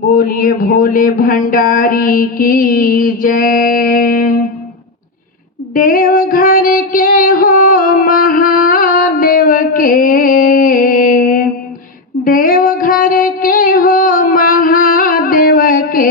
बोलिए भोले भंडारी की जय। देवघर के हो महादेव के, देवघर के हो महादेव के,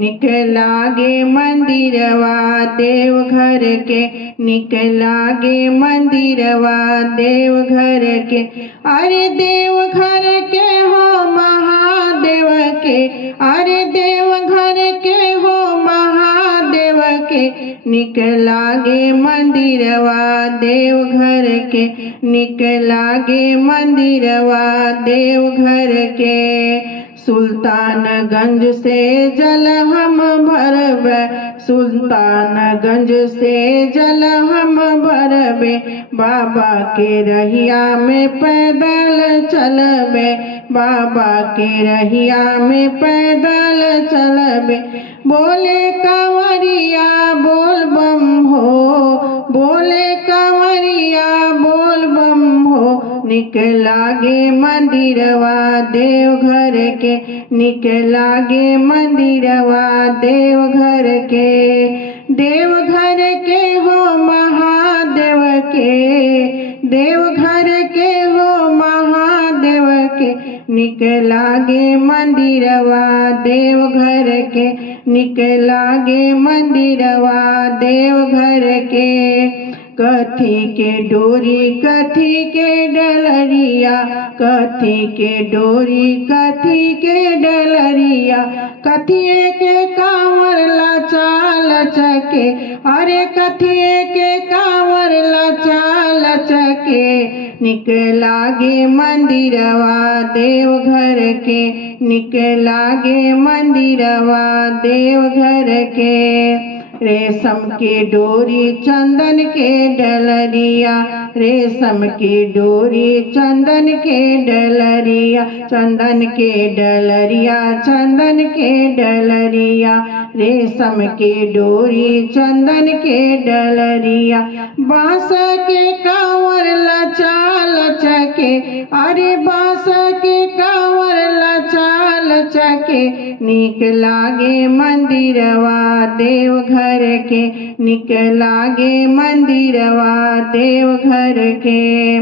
निक लागे मंदिरवा देवघर के, निक लागे मंदिरवा देवघर के। अरे देवघर के हो महादेव के, अरे देवघर के हो महादेव के, निक लागे मंदिरवा देवघर के, निक लागे मंदिरवा देवघर के। सुल्तानगंज से जल हम भरबे, सुल्तानगंज से जल हम भरबे, बाबा के रहिया में पैदल चलबे, बाबा के रहिया में पैदल चलबे। बोले कंवरिया बोल बम हो, बोले कंवरिया बोल बम हो, निक लागे मंदिरवा देवघर के, निक लागे मंदिरवा देवघर के। देवघर के हो महादेव के, देवघर के हो महादेव के, निक लागे मंदिरवा देवघर के, निक लागे मंदिरवा देवघर के। कथी के डोरी कथी के डलरिया, कथी के डोरी कथी के डलरिया, कथिए के कांवर लाचा लचके, अरे कथिए के कांवर लाचा लचके, निक लागे मंदिरवा देवघर के, निक लागे मंदिरवा देवघर के। रेशम के डोरी चंदन के डलरिया, रेशम के डोरी चंदन के डलरिया, चंदन के डलरिया, चंदन के डलरिया, रेशम के डोरी चंदन के डलरिया। बांस के कांवर लचा लचके, अरे बांस के कांवर लचा लचके, निक लागे मंदिरवा देवघर के, निक लागे मंदिरवा देवघर के।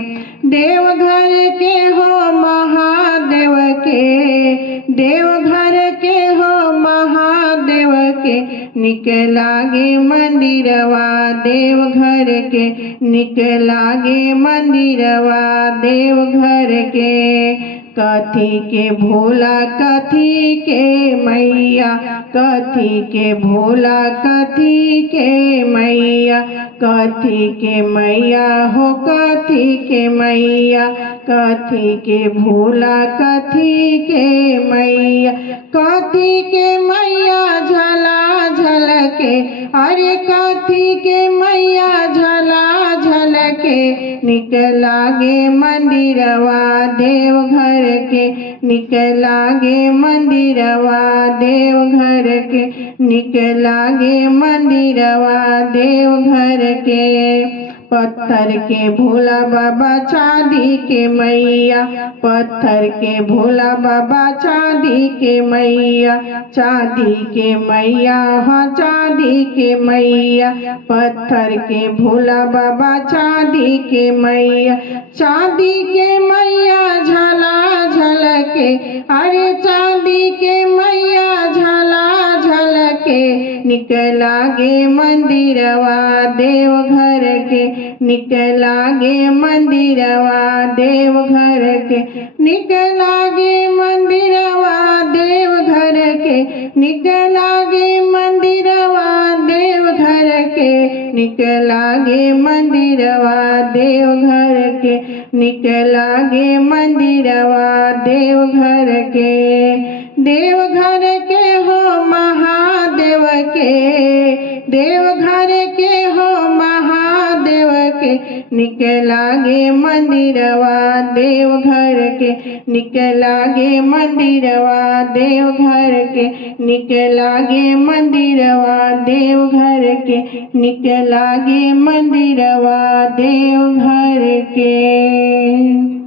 देवघर के हो महादेव के, देवघर के हो महादेव के, निक लागे मंदिरवा देवघर के, निक लागे मंदिरवा देवघर के। कथी के भोला कथी के मैया, कथी के भोला कथी के मैया, कथी के मैया हो कथी के मैया, कथी के भोला कथी के मैया, कथी के मैया झला झलके, अरे कथी के मैया झला झलके, निक लागे मंदिरवा देवघर के, निक लागे मंदिरवा देवघर के, निक लागे मंदिरवा देवघर के। पत्थर के भोला बाबा चांदी के मैया, पत्थर के भोला बाबा चांदी के मैया, चांदी के मैया हाँ चांदी के मैया, पत्थर के भोला बाबा चांदी के मैया, चांदी के मैया झला झलके, अरे चांदी के मैया झला झलके, निक लागे मंदिरवा देवघर के, निक लागे मंदिरवा देवघर के, निक लागे मंदिरवा देवघर के, निक लागे मंदिरवा देवघर के, निक लागे मंदिरवा देवघर के, निक लागे मंदिरवा देवघर के। देवघर के हो महादेव के, देवघर के हो महादेव के, निक लागे मंदिरवा देवघर के, निक लागे मंदिरवा देवघर के, निक लागे मंदिरवा देवघर के, निक लागे मंदिरवा देवघर के।